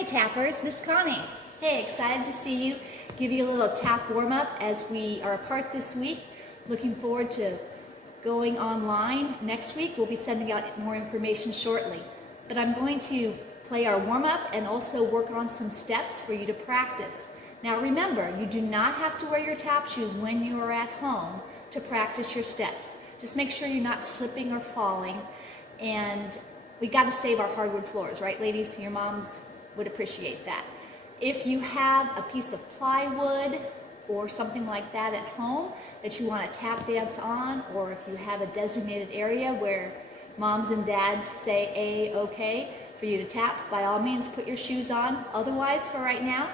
Hi Tappers, Miss Connie. Hey, excited to see you. Give you a little tap warm-up as we are apart this week. Looking forward to going online next week. We'll be sending out more information shortly. But I'm going to play our warm-up and also work on some steps for you to practice. Now remember, you do not have to wear your tap shoes when you are at home to practice your steps. Just make sure you're not slipping or falling. And we got to save our hardwood floors, right ladies? Your moms would appreciate that. If you have a piece of plywood or something like that at home that you want to tap dance on, or if you have a designated area where moms and dads say A-okay for you to tap, by all means put your shoes on. Otherwise, for right now,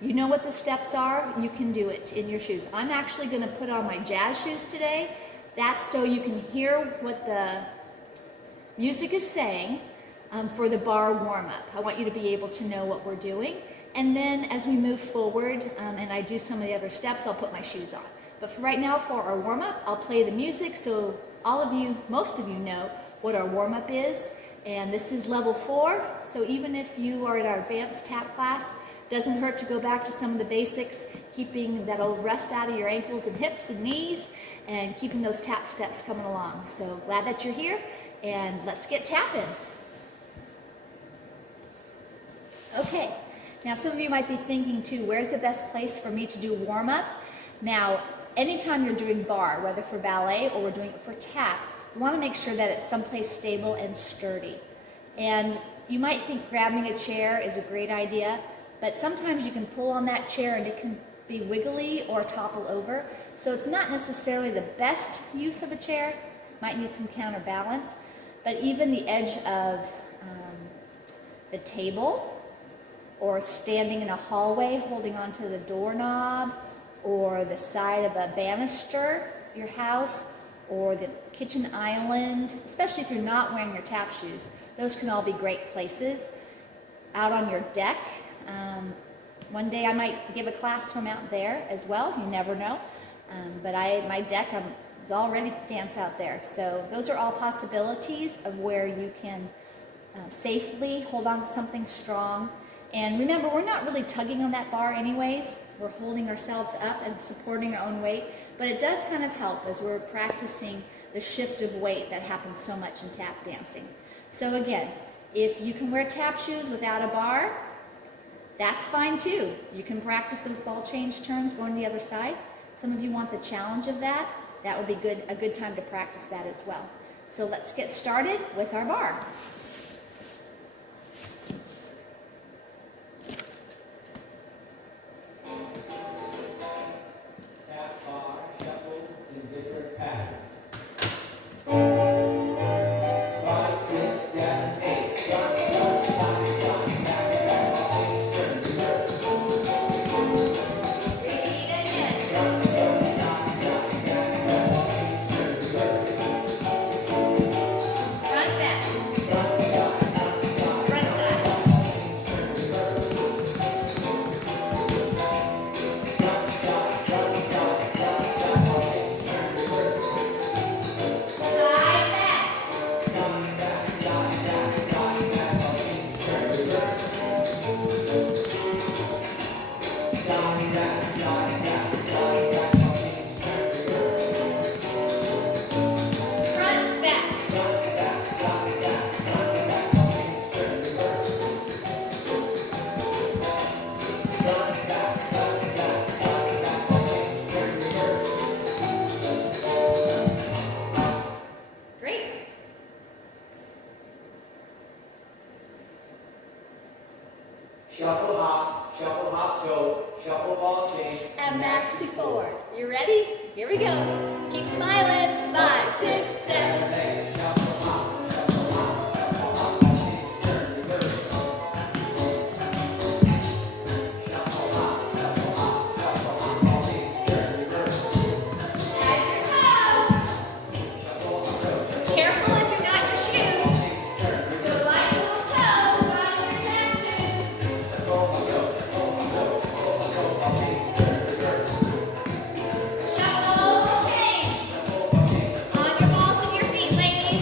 you know what the steps are, you can do it in your shoes. I'm actually going to put on my jazz shoes today. That's so you can hear what the music is saying for the bar warm-up. I want you to be able to know what we're doing. And then as we move forward and I do some of the other steps, I'll put my shoes on. But for right now, for our warm-up, I'll play the music so all of you, most of you know what our warm-up is. And this is level 4, so even if you are in our advanced tap class, doesn't hurt to go back to some of the basics, keeping that old rest out of your ankles and hips and knees, and keeping those tap steps coming along. So glad that you're here, and let's get tapping. Okay, now some of you might be thinking too, where's the best place for me to do warm-up? Now, anytime you're doing bar, whether for ballet or we're doing it for tap, you want to make sure that it's someplace stable and sturdy. And you might think grabbing a chair is a great idea, but sometimes you can pull on that chair and it can be wiggly or topple over. So it's not necessarily the best use of a chair, might need some counterbalance, but even the edge of the table, or standing in a hallway holding onto the doorknob, or the side of a banister of your house, or the kitchen island, especially if you're not wearing your tap shoes. Those can all be great places. Out on your deck. One day I might give a class from out there as well, you never know. But my deck is all ready to dance out there. So those are all possibilities of where you can safely hold on to something strong. And remember, we're not really tugging on that bar anyways. We're holding ourselves up and supporting our own weight, but it does kind of help as we're practicing the shift of weight that happens so much in tap dancing. So again, if you can wear tap shoes without a bar, that's fine too. You can practice those ball change turns going to the other side. Some of you want the challenge of that. That would be a good time to practice that as well. So let's get started with our bar. Shuffle hop toe, shuffle ball change. And maxi forward. You ready? Here we go. Keep smiling. 5, 6, 7, 8. Shuffle hop, shuffle hop, shuffle hop, change, turn, reverse. Shuffle hop, shuffle hop, shuffle hop, change, turn, reverse. There's your toe. Shuffle hop, toe, Careful if you're not in your shoes. Do a light little toe, not in your tap shoes. shuffle hop, toe, shuffle hop, toe, shuffle hop, change, turn, reverse. Shuffle, change. On your balls of your feet, ladies.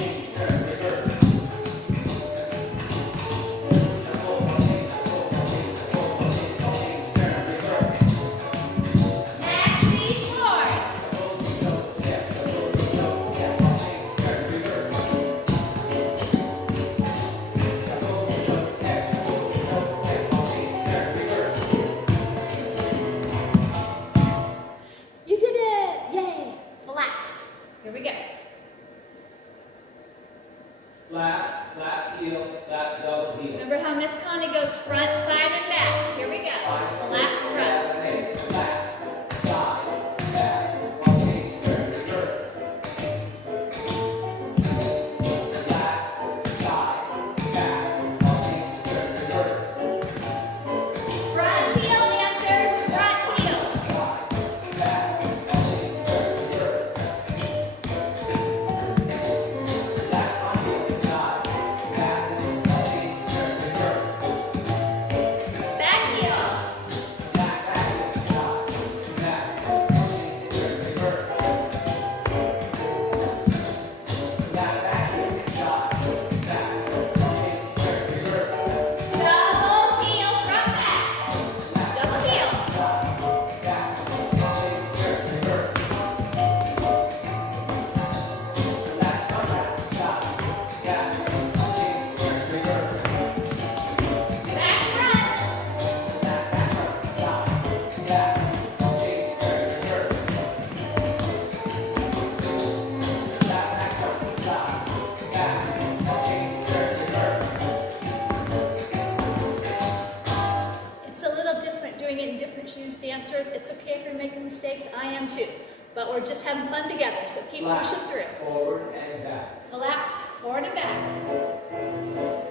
dancers. It's okay if you're making mistakes. I am too. But we're just having fun together, so keep pushing through. Forward and back. Flaps, forward and back.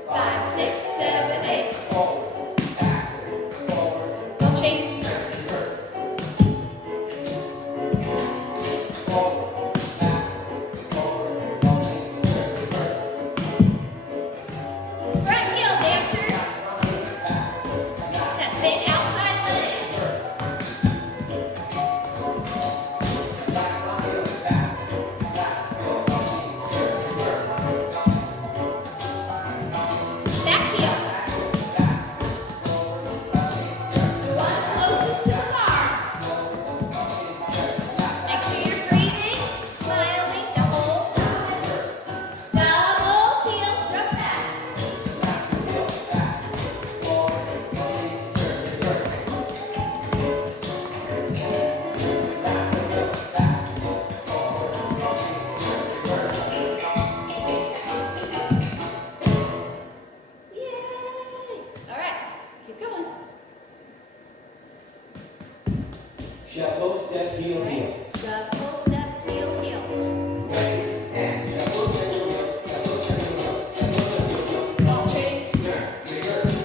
5, 6, 7, 8. Forward, backward, forward, We'll change. turn, reverse. Forward, backward, forward, change, turn, reverse. Front heel, dancers. It's that same outside leg. Back heel. The one closest to the bar. Make sure you're breathing, smiling the whole time. Double heel from back. Yay! All right, keep going. Shuffle, step, heel, heel. Shuffle, step, heel, heel. Ready, and shuffle, step, heel, heel. Shuffle, step, heel, heel. Shuffle, step, heel, heel. Ball change. Turn, reverse.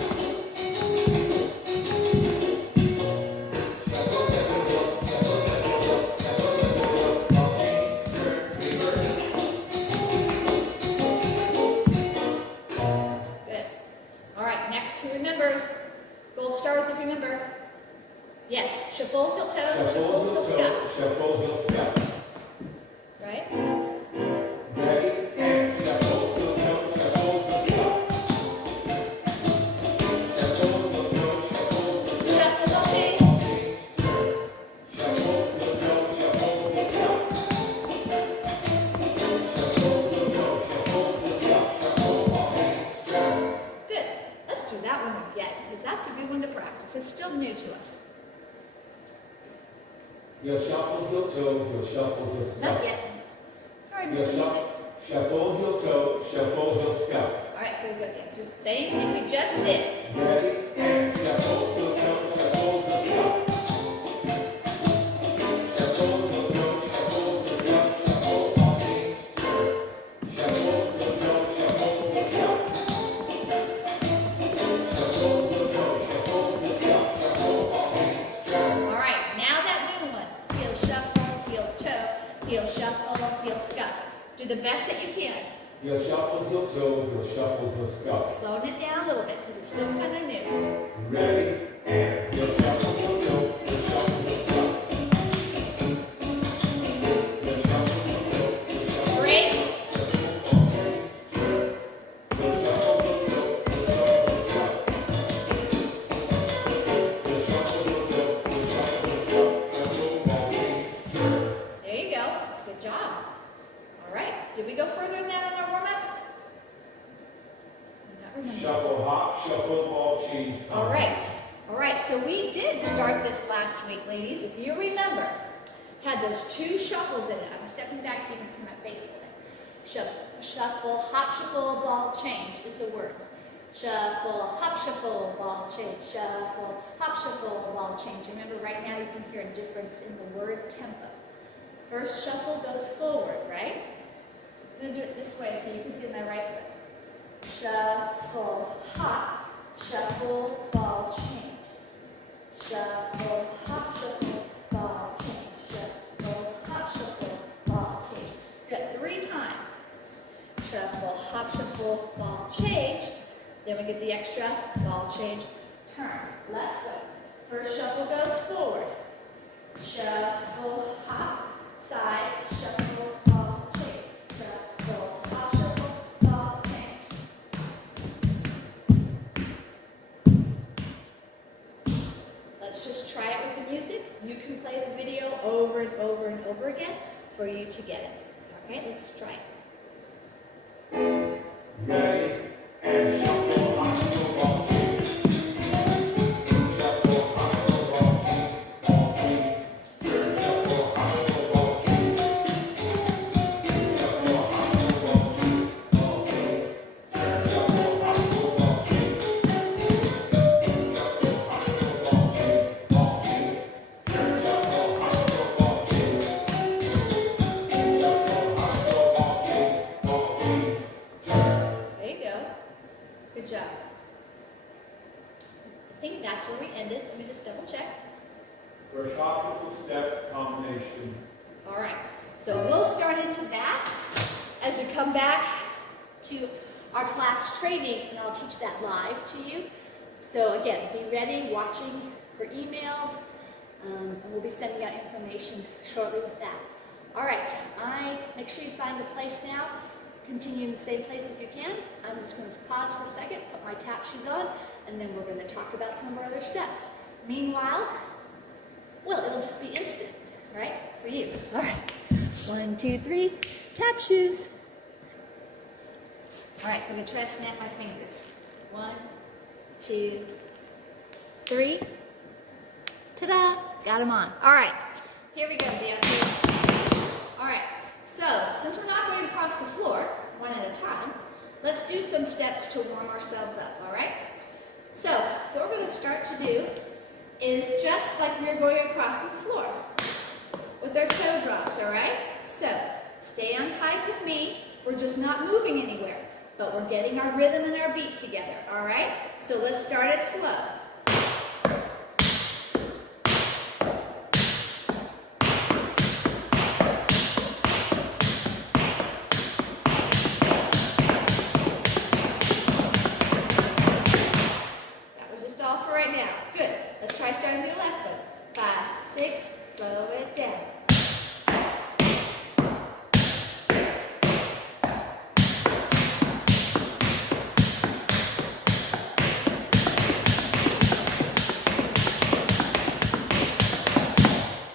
Shuffle, step, heel, heel. Shuffle, step, heel, heel. Shuffle, step, heel, heel. Ball change, turn, reverse. Good. All right, next, who remembers? Gold stars if you remember. Yes, shuffle, heel toe, shuffle, heel scuff. Shuffle, heel, scuff. Right? Ready, and shuffle, heel toe, shuffle, heel scuff. Shuffle, heel toe, shuffle, heel scuff. Shuffle, ball change. Shuffle, heel toe, shuffle, heel scuff. Shuffle, heel toe, shuffle, heel scuff. Shuffle, ball change, turn. Good. Let's do that one again, because that's a good one to practice. It's still new to us. Heel shuffle, heel toe, heel shuffle, heel scuff. Not yet. Sorry, Heel Mr. Music. shuffle, heel toe, shuffle, heel scuff. All right, very good. Answer same thing we just did. Ready, and shuffle, heel toe, shuffle, heel scuff. Shuffle, heel toe, shuffle, heel scuff. Shuffle, ball change, turn. Shuffle, heel toe, shuffle, heel scuff. Shuffle, heel toe, shuffle, heel scuff. Shuffle, ball change, turn. All right, now that new one. Heel shuffle, heel toe, heel shuffle, heel scuff. Do the best that you can. Heel shuffle, heel toe, heel shuffle, heel scuff. Slowing it down a little bit, because it's still kind of new. Ready, and heel shuffle, heel toe, heel shuffle, heel scuff. Heel shuffle, heel toe, heel shuffle. Break. There you go. Good job. All right. Did we go further than that on our warm-ups? I'm not remembering. Shuffle, hop, shuffle, ball change. All right. All right. So we did start this last week, ladies. If you remember, had those two shuffles in it. I'm stepping back so you can see my face a little bit. Shuffle, hop, shuffle, ball change is the words. Shuffle, hop, shuffle, ball change. Shuffle, hop, shuffle, ball change. Remember, right now you can hear a difference in the word tempo. First shuffle goes forward, right? I'm going to do it this way so you can see my right foot. Shuffle, hop, shuffle, ball change. Shuffle, hop, shuffle, ball change. Shuffle, hop, shuffle, ball change. Good. 3 times. Shuffle, hop, shuffle, ball change. Then we get the extra ball change. Turn. Left foot. First shuffle goes forward. Shuffle, hop, side, shuffle, ball change. Shuffle, hop, shuffle, ball change. Let's just try it with the music. You can play the video over and over and over again for you to get it. Okay, let's try it. Ready, and shuffle, hop, shuffle, ball change. Shuffle, hop, shuffle, ball change. Ball change. Turn, shuffle, hop, shuffle, ball change. Shuffle, hop, shuffle, ball change. Ball change. Turn, shuffle, hop, shuffle, ball change. Shuffle, hop, shuffle, ball change. Ball change. Turn. think that's where we ended. Let me just double check. For a triple step combination. All right, so we'll start into that as we come back to our class training, and I'll teach that live to you. So again, be ready, watching for emails, and we'll be sending out information shortly with that. All right, make sure you find the place now. Continue in the same place if you can. I'm just going to pause for a second, put my tap shoes on, and then we're going to talk about some of our other steps. Meanwhile, well, it'll just be instant, right, for you. All right, 1, 2, 3, tap shoes. All right, so I'm going to try to snap my fingers. 1, 2, 3. Ta-da! Got them on. All right, here we go, dancers. All right, so since we're not going across the floor, one at a time, let's do some steps to warm ourselves up, all right? So what we're going to start to do is just like we're going across the floor with our toe drops, all right? So stay on tight with me. We're just not moving anywhere, but we're getting our rhythm and our beat together, all right? So let's start it slow. That was just all for right now. Good. Let's try starting with the left foot. 5, 6, slow it down.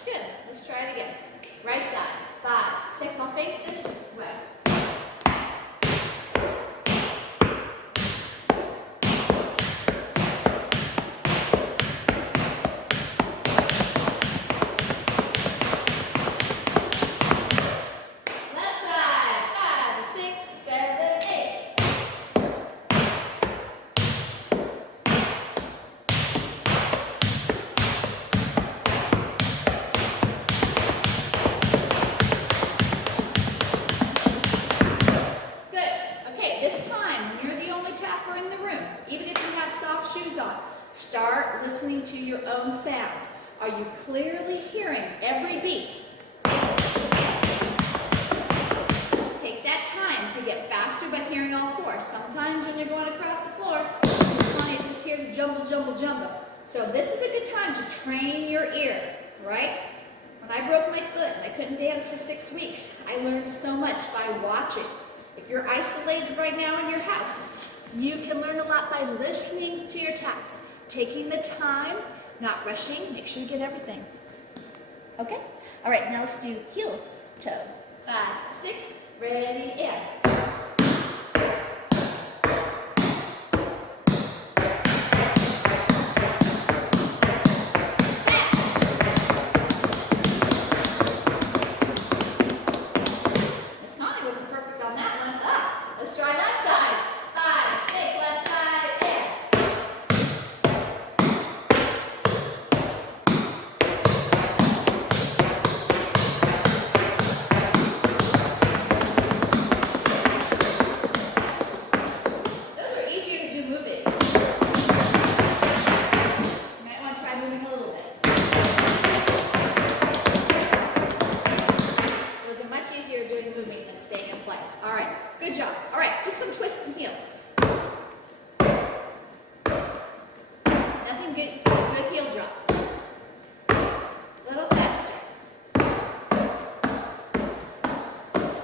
Good. Let's try it again. Right side. 5, 6. I'll face this way. Left side. 5, 6, 7, 8. Good. Okay, this time, when you're the only tapper in the room, even if you have soft shoes on, start listening to your own sounds. Are you clearly hearing every beat? Take that time to get faster by hearing all 4. Sometimes when you're going across the floor, Miss Connie just hears a jumble, jumble, jumble. So this is a good time to train your ear, right? When I broke my foot and I couldn't dance for 6 weeks, I learned so much by watching. If you're isolated right now in your house, you can learn a lot by listening to your taps, taking the time, not rushing. Make sure you get everything. Okay? All right, now let's do heel toe. 5, 6, ready, and. Miss Connie wasn't perfect on that one. Let's try left side. 5, 6, left side, and. Those are easier to do moving. You might want to try moving a little bit. Those are much easier doing moving than staying in place. All right, good job. All right, just some twists and heels. Nothing good, it's a good heel drop. A little faster.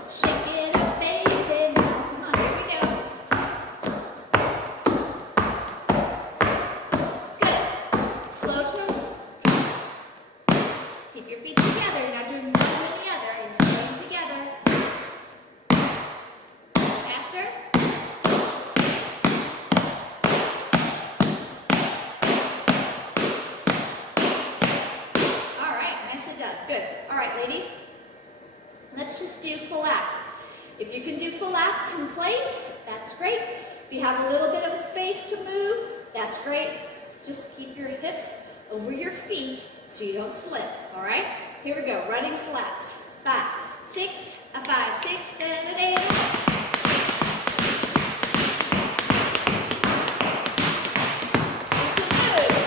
Shake it up, baby. Come on, here we go. Good. Slow turn. Keep your feet together. You're not doing one with the other. You're staying together. Faster. All right, nicely done. Good. All right, ladies. Let's just do full laps. If you can do full laps in place, that's great. If you have a little bit of a space to move, that's great. Just keep your hips over your feet so you don't slip, all right? Here we go, running full laps. 5, 6, 5, 6, 7, 8. You can move.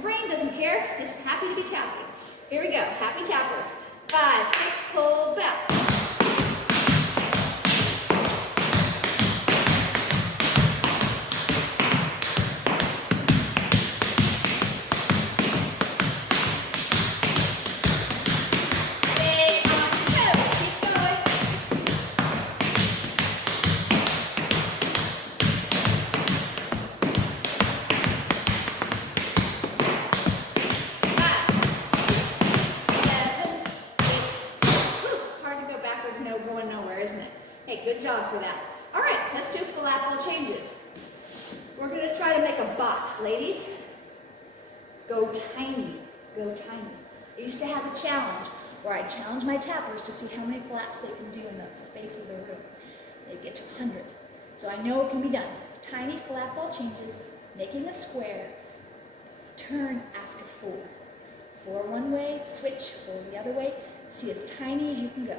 Your brain doesn't care. It's happy to be tapping. Here we go. Happy tappers. 5, 6, pull back. Stay on your toes. Keep going. 5, 6, 7, 8. Whew, hard to go backwards, no going nowhere, isn't it? Hey, good job for that. All right, let's do full apple changes. We're going to try to make a box, ladies. Go tiny. Go tiny. I used to have a challenge where I challenge my tappers to see how many flaps they can do in the space of the room. They get to 100. So I know it can be done. Tiny flap ball changes, making a square, turn after 4. 4 one way, switch, 4 the other way. See as tiny as you can go.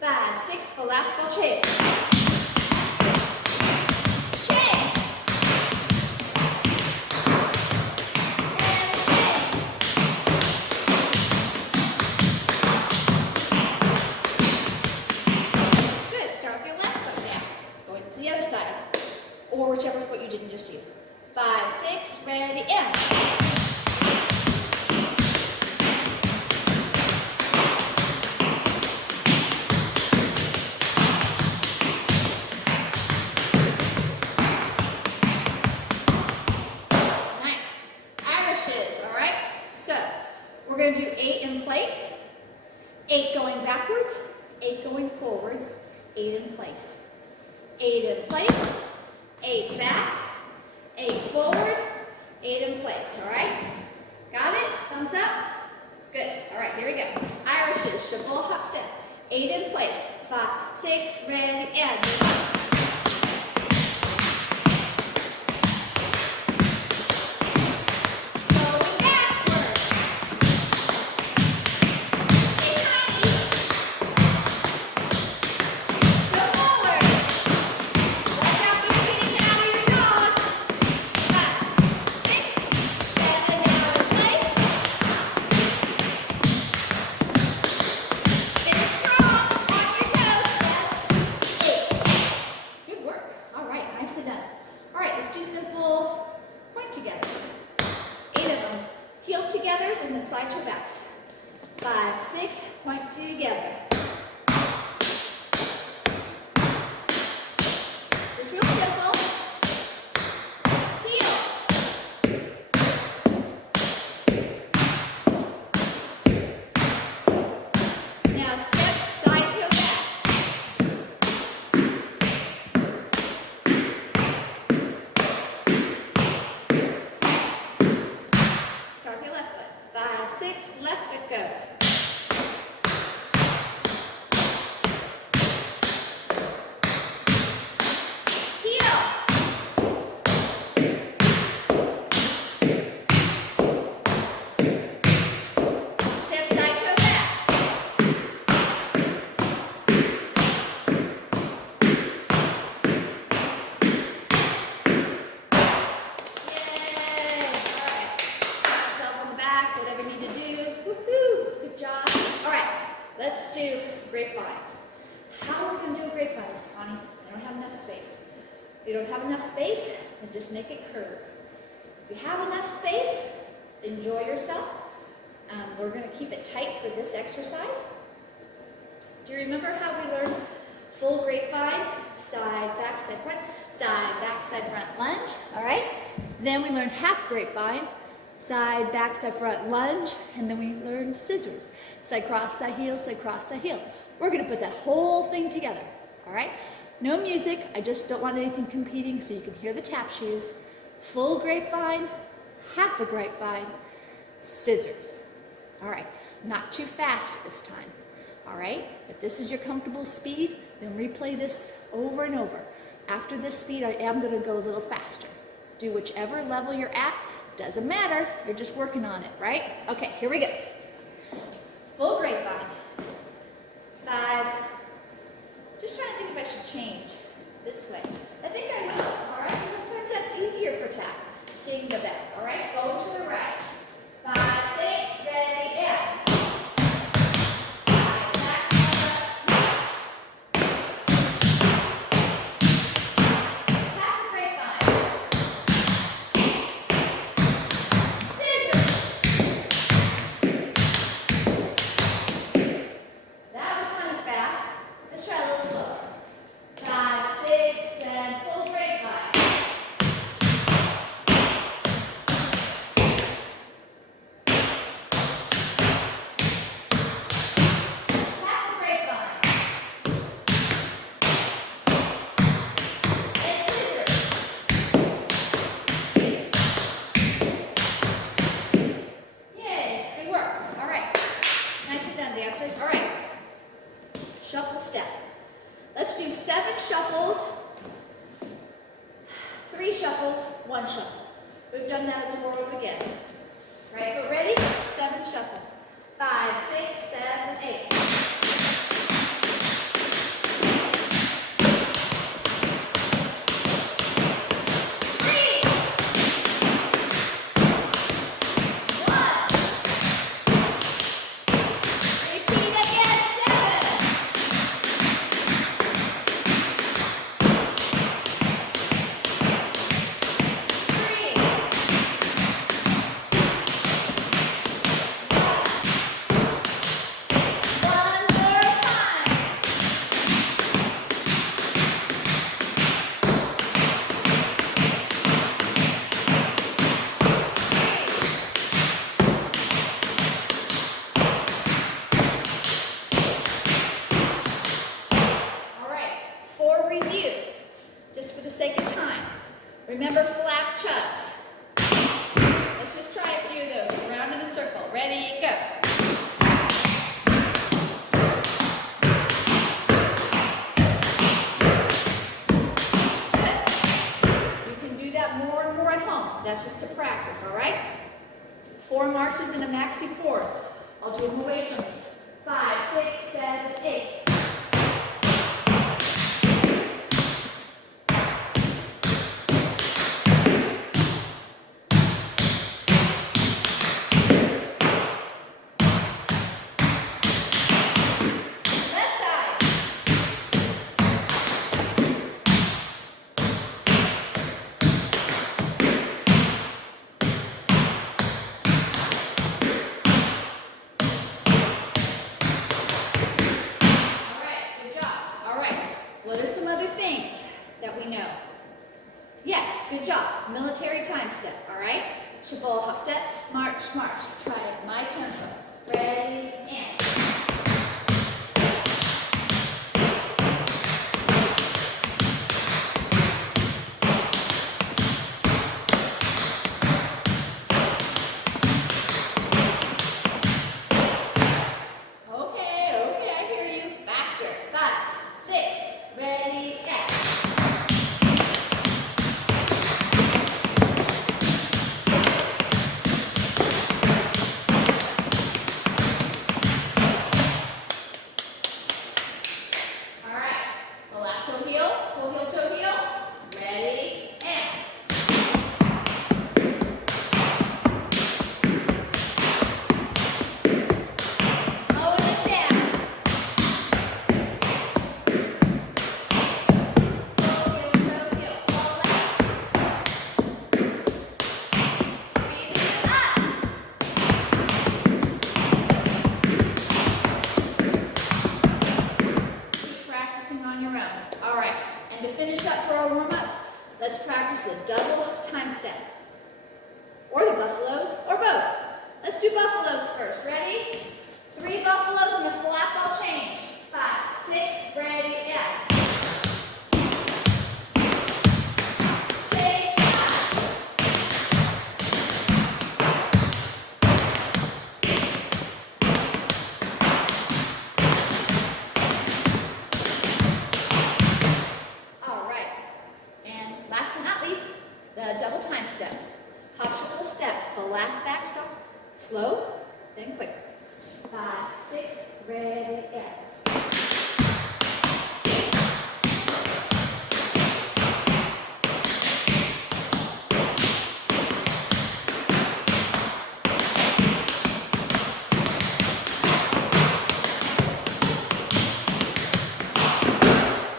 5, 6, flap ball change. Change. And change. Good. Start with your left foot now. Going to the other side. Or whichever foot you didn't just use. 5, 6, ready, and. Nice. Irishes, all right? So, we're going to do 8 in place, 8 going backwards, 8 going forwards, 8 in place. 8 in place, 8 back, 8 forward, 8 in place, all right? Got it? Thumbs up? Good. All right, here we go. Irishes, shuffle, hop, step. 8 in place. 5, 6, ready, and. Going backwards. Stay tiny. Go forward. Watch out for getting out of your dog. 5, 6, 7, now in place. Finish strong on your toes. 7, 8. Good work. All right, nicely done. All right, let's do simple point togethers. 8 of them. Heel togethers and then side to backs. 5, 6, point together. Just real simple. Heel. Now step side to back. Start with your left foot. 5, 6, left foot goes. Heel. Step side to back. Yay! All right. Pat yourself on the back, whatever you need to do. Woohoo! Good job. All right. Let's do grapevines. How are we going to do a grapevine, Miss Connie? I don't have enough space. If you don't have enough space, then just make it curve. If you have enough space, enjoy yourself. We're going to keep it tight for this exercise. Do you remember how we learned full grapevine? Side, back, side, front lunge. All right? Then we learned half grapevine. Side, back, side, front lunge. And then we learned scissors. Side cross, side heel, side cross, side heel. We're going to put that whole thing together. All right? No music. I just don't want anything competing so you can hear the tap shoes. Full grapevine, half a grapevine, scissors. All right, not too fast this time. All right, if this is your comfortable speed, then replay this over and over. After this speed, I am going to go a little faster. Do whichever level you're at. Doesn't matter. You're just working on it, right? Okay, here we go. Full grapevine. 5. Just trying to think if I should change this way. I think I will, all right? Because sometimes that's easier for tap. Seeing the back, all right? Going to the right. again. Right foot ready, 7 shuffles. 5, 6, 7, 8. 3, 1. Repeat again, 7. 3, 1 more time. All right, for review, just for the sake of time, remember flap chucks. Let's just try a few of those. Around in a circle. Ready, go. Good. You can do that more and more at home. That's just to practice, all right? 4 marches in a maxi 4. I'll do them away from me. 5, 6, 7, 8. Left side. All right, good job. All right, what are some other things that we know? Yes, good job. Military time step, all right? Shuffle, hop, step, march, march. Try it, my tempo. Ready, and. Okay, I hear you. Faster. 5, 6, ready, and. All right, the left toe heel, toe heel. Ready, and. Slowing it down. Toe heel, fall left. Speeding it up. Keep practicing on your own. All right, and to finish up for our warm-ups, let's practice the double time step. Or the buffaloes, or both. Let's do buffaloes first. Ready? 3 buffaloes and a flat ball change. 5, 6, ready, and. Change side. All right, and last but not least, the double time step. Hop, shuffle, step, flat back stop, slow, then quick. 5, 6, ready, and.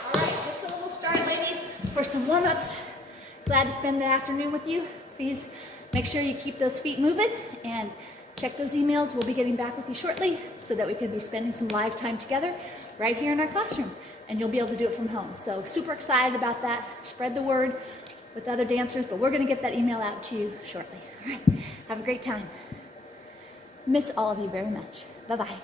All right, just a little start, ladies, for some warm-ups. Glad to spend the afternoon with you. Please make sure you keep those feet moving and check those emails. We'll be getting back with you shortly so that we can be spending some live time together right here in our classroom. And you'll be able to do it from home. So super excited about that. Spread the word with other dancers, but we're going to get that email out to you shortly. All right, have a great time. Miss all of you very much. Bye-bye.